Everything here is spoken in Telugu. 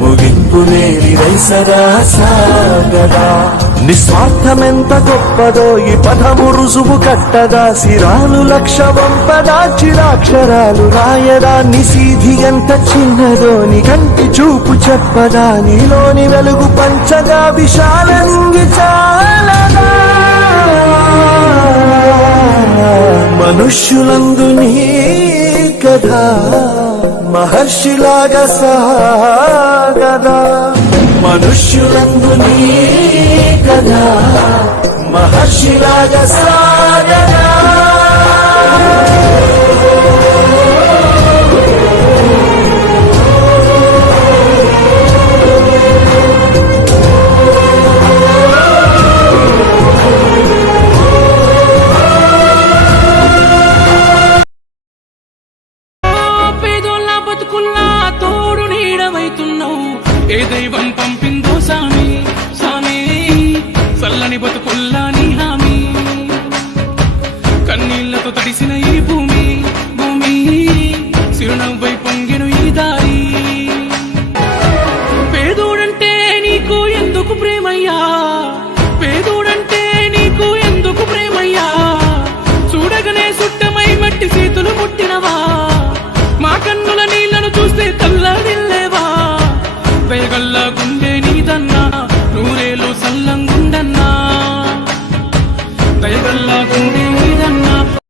ముగింపు లేనిదై సదా సాగదా. నిస్వార్థమెంత గొప్పదో ఈ పదము రుజువు కట్టదా. సిరాలు లక్ష వంపదా చిరాక్షరాలు రాయదా. నిశీధి ఎంత చిన్నదో నీ కంటి చూపు చెప్పదా. నీలోని వెలుగు పంచగా విశాలంగి చాలదా. మనుష్యులందు నీ కథ మహర్షిలాగా సాగదా. మనుష్యులందు నీ కథ మహర్షిలాగా సాగదా. తోడు నీడవైతున్నావు ఏ దైవం పంపిందో సామి సామి చల్లని బతుకుల్లా నీ హామీ కన్నీళ్లతో తడిసిన ఈ భూమి